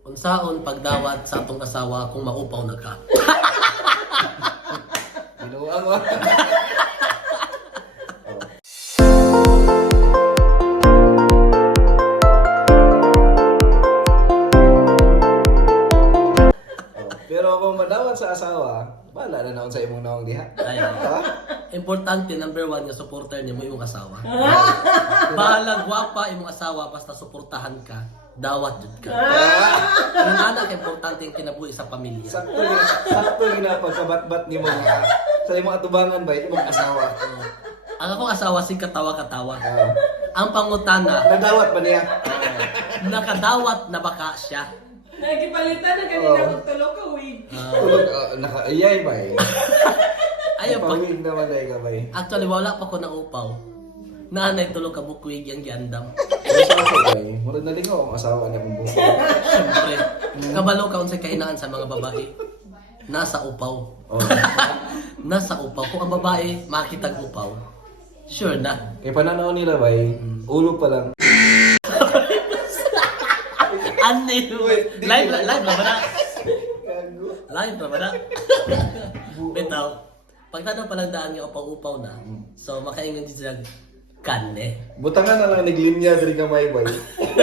Unsaon pagdawat sa atong asawa kung maupaw na ka? Binuang mo. Pero kung madawat sa asawa, bahala na naon sa imong naong diha. Ayan. Ha? Importante, number 1, nga supporter niyo mo imong asawa. Bahala, gwapa imong asawa, basta suportahan ka, dawat jud ka. Ang anak, importante yung kinabuhi sa pamilya. Sakto gina pagkabat-bat nimo nga. Sa imong atubangan ba imong asawa. Ang akong asawa, sing katawa-katawa. Oo. Ang pangutana, Nadawat ba niya? nakadawat na baka siya. Nagipalitan na kanina magtulog ka, wig. Tulog naka-iyay ba eh. Ayaw pa. Pawig naman ay ka ba eh. Actually, wala pa ko na upaw. Naanay tulog ka bukwig yung giandam. Sa ako ba eh. Murad na lingaw ang asawa niya mong buko. Siyempre, kabalo ka unsay kahinaan sa mga babae. Nasa upaw. Oh. Nasa upaw. Kung ang babae makitag upaw, sure na. Kaya pananaw nila ba eh. Ulo pa lang. Ani, live na ba na? Live na ba na? Bitaw, pagtanong pa lang daan nga upaw-upaw na, so makaingon din sila, kane. Butangan na lang naglinya diri kamay ba eh.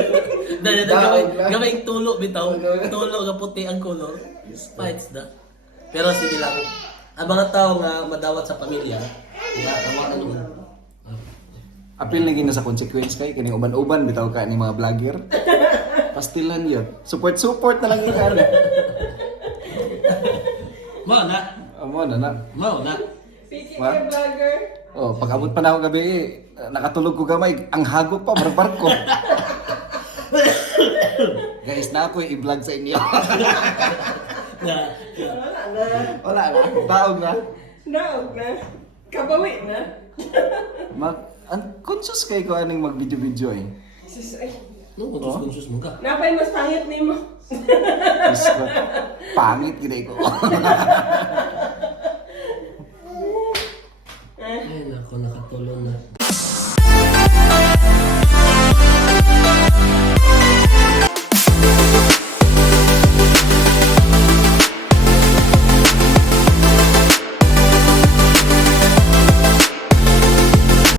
Gawing tulo bitaw, tulo nga puti ang color, spites na. Pero sige lang, ang mga tao nga madawat sa pamilya, tawanan mo. Apil na gina sa consequence kay kining uban-uban bitaw ka ni mga vlogger. Pastilan yun. Support na lang yun ano. Mao na, Amo na na. mao na. Piki What? ka vlogger. Oh, pag abot pa na ako gabi eh, nakatulog ko gamay, ang hagok pa, barbar ko. Guys, na ako i-vlog sa inyo. Na, Wala na. Wala na, taog na. Naog na. Kabawi na. Conscious kay ko aning mag-video-video eh. Sus, ay. no, conscious mo ka. Napay mas pangit ni mo. Mas pangit gina ko.